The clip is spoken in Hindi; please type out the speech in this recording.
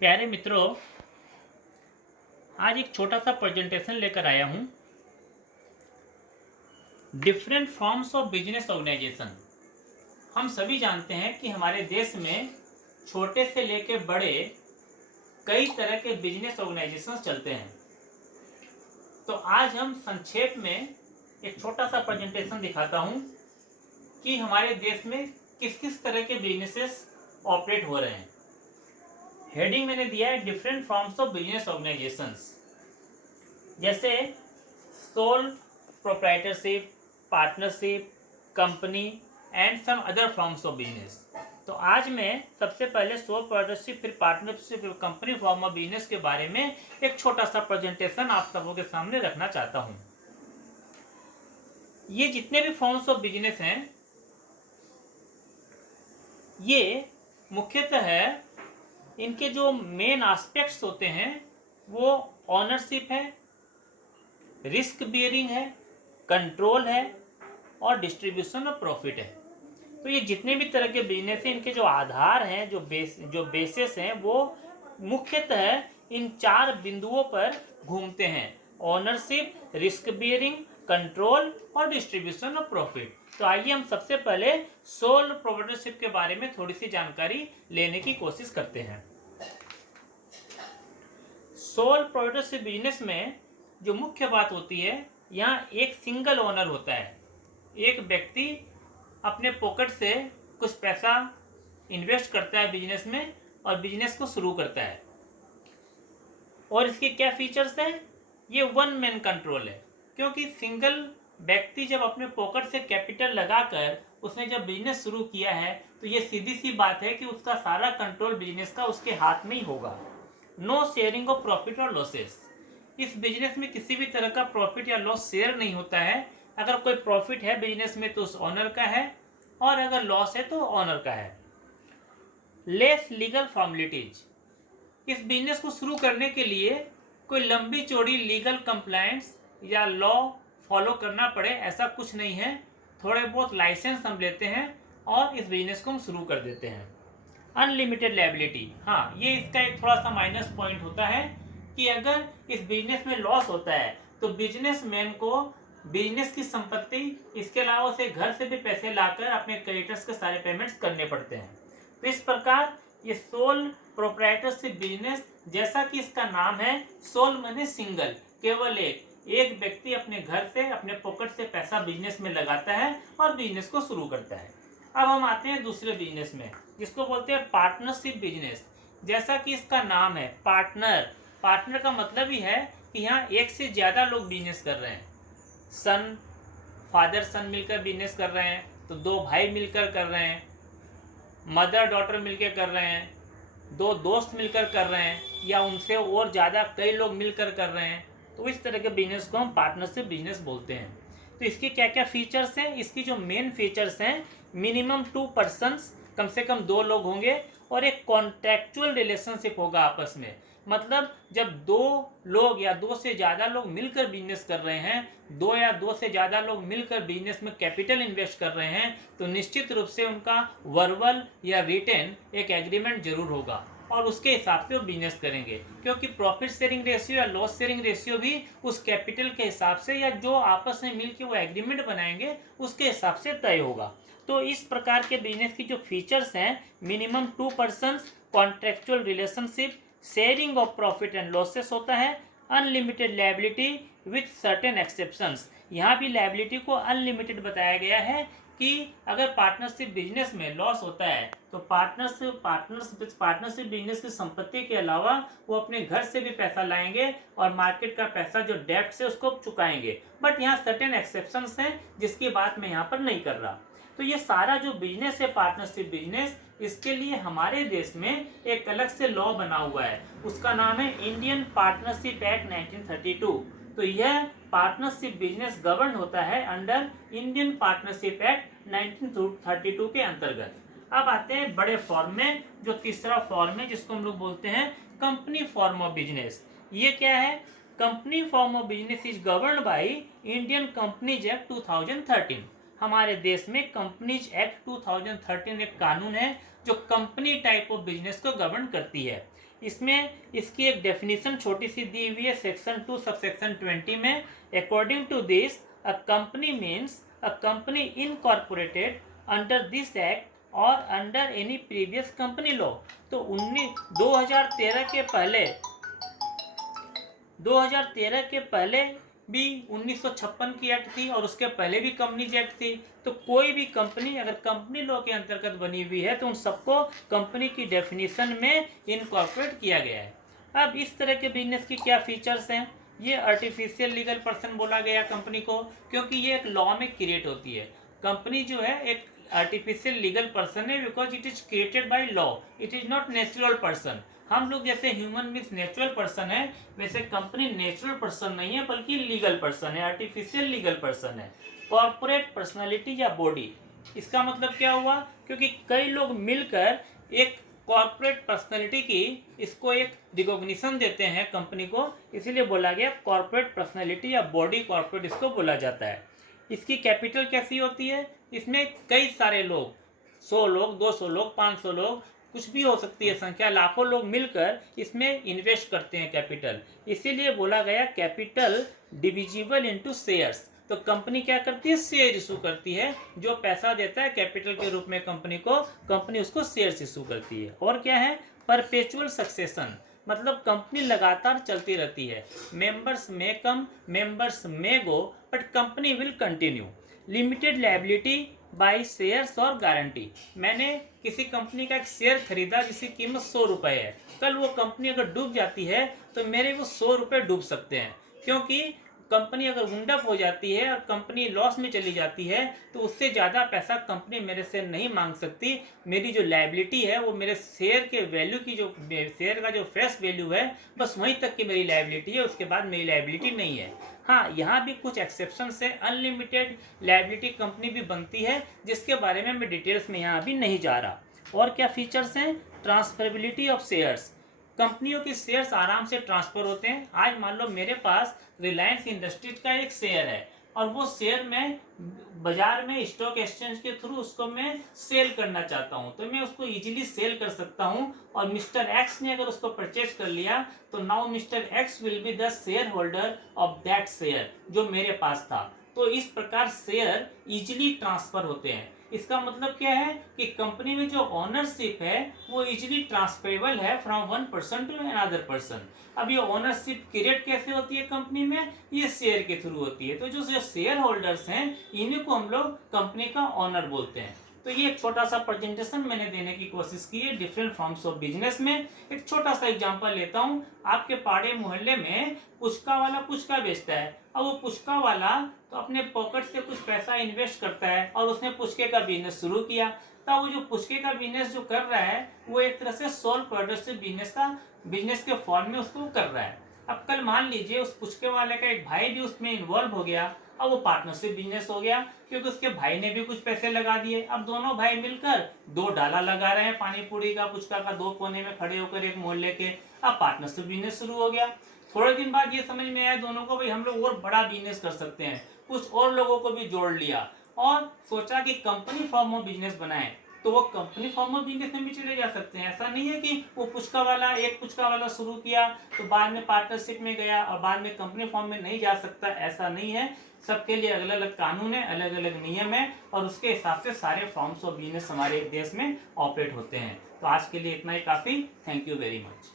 प्यारे मित्रों, आज एक छोटा सा प्रेजेंटेशन लेकर आया हूँ। Different forms of business organization. हम सभी जानते हैं कि हमारे देश में छोटे से लेकर बड़े कई तरह के बिजनेस ऑर्गेनाइजेशन चलते हैं। तो आज हम संक्षेप में एक छोटा सा प्रेजेंटेशन दिखाता हूँ कि हमारे देश में किस किस तरह के बिजनेसेस ऑपरेट हो रहे हैं। हेडिंग मैंने दिया है different forms of business organisations, जैसे sole proprietorship, partnership, company and some other forms of business. तो आज मैं सबसे पहले सोल प्रोप्राइटरशिप, फिर पार्टनरशिप, फिर कंपनी फॉर्म ऑफ बिजनेस के बारे में एक छोटा सा प्रेजेंटेशन आप सबों के सामने रखना चाहता हूं। ये जितने भी फॉर्म्स ऑफ बिजनेस हैं, ये मुख्यतः इनके जो मेन एस्पेक्ट्स होते हैं वो ऑनरशिप है, रिस्क बियरिंग है, कंट्रोल है और डिस्ट्रीब्यूशन ऑफ प्रॉफिट है। तो ये जितने भी तरह के बिजनेस हैं, इनके जो आधार हैं, जो बेसिस हैं, वो मुख्यतः इन चार बिंदुओं पर घूमते हैं: ऑनरशिप, रिस्क बियरिंग, कंट्रोल और डिस्ट्रीब्यूशन ऑफ प्रॉफिट। तो आइए हम सबसे पहले सोल प्रोप्राइटरशिप के बारे में थोड़ी सी जानकारी लेने की कोशिश करते हैं। सोल प्रोप्राइटरशिप बिजनेस में जो मुख्य बात होती है, यहाँ एक सिंगल ओनर होता है। एक व्यक्ति अपने पॉकेट से कुछ पैसा इन्वेस्ट करता है बिजनेस में और बिजनेस को शुरू करता है। और इसके क्या फीचर्स हैं? ये वन मैन कंट्रोल है, क्योंकि सिंगल व्यक्ति जब अपने पॉकेट से कैपिटल लगाकर उसने जब बिजनेस शुरू किया है, तो ये सीधी सी बात है कि उसका सारा कंट्रोल बिजनेस का उसके हाथ में ही होगा। नो शेयरिंग ऑफ प्रॉफिट और लॉसेस। इस बिजनेस में किसी भी तरह का प्रॉफिट या लॉस शेयर नहीं होता है। अगर कोई प्रॉफिट है बिजनेस में तो उस ऑनर का है, और अगर लॉस है तो ऑनर का है। Less legal formalities. इस बिजनेस को शुरू करने के लिए कोई लंबी चौड़ी लीगल कंप्लायंस या लॉ फॉलो करना पड़े, ऐसा कुछ नहीं है। थोड़े बहुत लाइसेंस हम लेते हैं और इस बिजनेस को हम शुरू कर देते हैं। Unlimited liability. हाँ, ये इसका एक थोड़ा सा माइनस पॉइंट होता है कि अगर इस बिजनेस में लॉस होता है तो बिजनेसमैन को बिजनेस की संपत्ति, इसके अलावा उसे घर से भी पैसे लाकर अपने क्रेडिटर्स के सारे पेमेंट्स करने पड़ते हैं। तो इस प्रकार ये सोल प्रोप्राइटरशिप बिजनेस, जैसा कि इसका नाम है, सोल माने सिंगल, केवल एक व्यक्ति अपने घर से, अपने पॉकेट से पैसा बिजनेस में लगाता है और बिजनेस को शुरू करता है। अब हम आते हैं दूसरे बिजनेस में, जिसको बोलते हैं पार्टनरशिप बिजनेस। जैसा कि इसका नाम है पार्टनर, पार्टनर का मतलब ही है कि यहाँ एक से ज़्यादा लोग बिजनेस कर रहे हैं। फादर सन मिलकर बिजनेस कर रहे हैं, तो दो भाई मिलकर कर रहे हैं, मदर डॉटर मिलकर कर रहे हैं, दो दोस्त मिलकर कर रहे हैं, या उनसे और ज़्यादा कई लोग मिलकर कर रहे हैं। तो इस तरह के बिजनेस को हम पार्टनरशिप बिजनेस बोलते हैं। तो इसके क्या क्या फीचर्स हैं? इसकी जो मेन फीचर्स हैं, मिनिमम 2 पर्सन्स, कम से कम 2 लोग होंगे, और एक कॉन्ट्रैक्चुअल रिलेशनशिप होगा आपस में। मतलब जब 2 लोग या 2 से ज़्यादा लोग मिलकर बिजनेस कर रहे हैं, 2 या 2 से ज़्यादा लोग मिलकर बिजनेस में कैपिटल इन्वेस्ट कर रहे हैं, तो निश्चित रूप से उनका वर्बल या रिटेन एक एग्रीमेंट जरूर होगा और उसके हिसाब से वो बिजनेस करेंगे। क्योंकि प्रॉफिट शेयरिंग रेशियो या लॉस शेयरिंग रेशियो भी उस कैपिटल के हिसाब से, या जो आपस में मिलकर वो एग्रीमेंट बनाएंगे उसके हिसाब से तय होगा। तो इस प्रकार के बिजनेस की जो फीचर्स हैं, minimum 2 persons, contractual relationship, sharing of profit and losses होता है, unlimited liability with certain exceptions. यहाँ भी लायबिलिटी को अनलिमिटेड बताया गया है कि अगर पार्टनरशिप बिजनेस में लॉस होता है तो पार्टनरशिप बिजनेस की संपत्ति के अलावा वो अपने घर से भी पैसा लाएंगे और मार्केट का पैसा जो डेब्ट से उसको चुकाएंगे। बट यहाँ सर्टेन एक्सेप्शंस हैं, जिसकी बात मैं यहाँ पर नहीं कर रहा। तो ये सारा जो बिजनेस है पार्टनरशिप बिजनेस, इसके लिए हमारे देश में एक अलग से लॉ बना हुआ है। उसका नाम है इंडियन पार्टनरशिप एक्ट 1932। तो यह पार्टनरशिप बिजनेस गवर्न होता है अंडर इंडियन पार्टनरशिप एक्ट 1932 के अंतर्गत। अब आते हैं बड़े फॉर्म में, जो तीसरा फॉर्म है, जिसको हम लोग बोलते हैं कंपनी फॉर्म ऑफ बिजनेस। ये क्या है? Company form of business is govern by Indian companies act 2013। हमारे देश में कंपनीज एक्ट 2013 एक कानून है जो कंपनी टाइप ऑफ बिजनेस को गवर्न करती है। इसमें इसकी एक डेफिनेशन छोटी सी दी हुई है सेक्शन 2 सबसेक्शन 20 में। According to this a company means a company incorporated under this act और under any previous company law. तो 2013 के पहले भी 1956 की एक्ट थी और उसके पहले भी कंपनीज एक्ट थी। तो कोई भी कंपनी अगर कंपनी लॉ के अंतर्गत बनी हुई है तो उन सबको कंपनी की डेफिनेशन में इनकॉर्पोरेट किया गया है। अब इस तरह के बिजनेस की क्या फीचर्स हैं? ये आर्टिफिशियल लीगल पर्सन बोला गया कंपनी को, क्योंकि ये एक लॉ में क्रिएट होती है। कंपनी जो है एक आर्टिफिशियल लीगल पर्सन है because it is created by law, it is not natural person. हम लोग जैसे ह्यूमन बींग्स नेचुरल पर्सन है, वैसे कंपनी नेचुरल पर्सन नहीं है बल्कि लीगल पर्सन है, आर्टिफिशियल लीगल पर्सन है। कॉर्पोरेट पर्सनालिटी या बॉडी, इसका मतलब क्या हुआ? क्योंकि कई लोग मिलकर एक कॉर्पोरेट पर्सनालिटी की इसको एक रिकॉग्निशन देते हैं कंपनी को, इसीलिए बोला गया कॉर्पोरेट पर्सनालिटी या बॉडी कॉर्पोरेट इसको बोला जाता है। इसकी कैपिटल कैसी होती है? इसमें कई सारे लोग, 100 लोग, 200 लोग, 500 लोग, कुछ भी हो सकती है संख्या, लाखों लोग मिलकर इसमें इन्वेस्ट करते हैं कैपिटल, इसीलिए बोला गया कैपिटल डिविजिबल इनटू शेयर्स। तो कंपनी क्या करती है? शेयर इशू करती है, जो पैसा देता है कैपिटल के रूप में कंपनी को, कंपनी उसको शेयर्स इशू करती है। और क्या है? परपेचुअल सक्सेशन, मतलब कंपनी लगातार चलती रहती है। मेंबर्स में कम, मेंबर्स में go, but company will continue. Limited liability by shares और गारंटी, मैंने किसी कंपनी का एक शेयर खरीदा जिसकी कीमत 100 रुपये है, कल वो कंपनी अगर डूब जाती है तो मेरे वो 100 रुपये डूब सकते हैं, क्योंकि कंपनी अगर गुंडअप हो जाती है और कंपनी लॉस में चली जाती है तो उससे ज़्यादा पैसा कंपनी मेरे से नहीं मांग सकती। मेरी जो लायबिलिटी है वो मेरे शेयर के वैल्यू की, जो शेयर का जो फेस वैल्यू है, बस वहीं तक की मेरी लायबिलिटी है, उसके बाद मेरी लायबिलिटी नहीं है। हाँ, यहाँ भी कुछ एक्सेप्शन है, अनलिमिटेड लायबिलिटी कंपनी भी बनती है, जिसके बारे में मैं डिटेल्स में यहाँ अभी नहीं जा रहा। और क्या फीचर्स हैं? ट्रांसफरेबिलिटी ऑफ शेयर्स, कंपनियों के शेयर्स आराम से ट्रांसफर होते हैं। आज मान लो मेरे पास रिलायंस इंडस्ट्रीज का एक शेयर है और वो शेयर मैं बाजार में स्टॉक एक्सचेंज के थ्रू उसको मैं सेल करना चाहता हूं, तो मैं उसको इजीली सेल कर सकता हूं। और मिस्टर एक्स ने अगर उसको परचेज कर लिया तो now mister x will be the share holder of that share जो मेरे पास था। तो इस प्रकार शेयर इजीली ट्रांसफर होते हैं। इसका मतलब क्या है कि कंपनी में जो ओनरशिप है वो इजीली ट्रांसफरेबल है from one person to another person. अब ये ओनरशिप क्रिएट कैसे होती है कंपनी में? ये शेयर के थ्रू होती है। तो जो शेयर होल्डर्स हैं इन्हीं को हम लोग कंपनी का ओनर बोलते हैं। तो ये एक छोटा सा प्रेजेंटेशन मैंने देने की कोशिश की है डिफरेंट फॉर्म्स ऑफ बिजनेस में। एक छोटा सा एग्जांपल लेता हूँ। आपके पाड़े मोहल्ले में पुचका वाला पुचका बेचता है, अब वो पुचका वाला तो अपने पॉकेट से कुछ पैसा इन्वेस्ट करता है और उसने पुचके का बिजनेस शुरू किया। तब वो जो पुचके का बिजनेस जो कर रहा है वो एक तरह से सोल प्रोडक्टिव बिजनेस के फॉर्म में उसको कर रहा है। अब कल मान लीजिए उस पुचके वाले का एक भाई भी उसमें इन्वॉल्व हो गया, अब वो पार्टनरशिप बिजनेस हो गया, क्योंकि उसके भाई ने भी कुछ पैसे लगा दिए। अब दोनों भाई मिलकर 2 डाला लगा रहे हैं पानी पूरी का, पुचका का, 2 कोने में खड़े होकर एक मोहल्ले के। अब पार्टनरशिप बिजनेस शुरू हो गया। थोड़े दिन बाद ये समझ में आया दोनों को भाई हम लोग और बड़ा बिजनेस कर सकते हैं, कुछ और लोगों को भी जोड़ लिया और सोचा कि कंपनी फॉर्म ऑफ बिजनेस बनाएं। तो वो कंपनी फॉर्म ऑफ बिजनेस में भी चले जा सकते हैं। ऐसा नहीं है कि वो पुचका वाला शुरू किया तो बाद में पार्टनरशिप में गया और बाद में कंपनी फॉर्म में नहीं जा सकता, ऐसा नहीं है। सबके लिए अलग अलग कानून है, अलग अलग नियम है और उसके हिसाब से सारे फॉर्म्स ऑफ बिजनेस हमारे देश में ऑपरेट होते हैं। तो आज के लिए इतना ही काफ़ी। Thank you very much.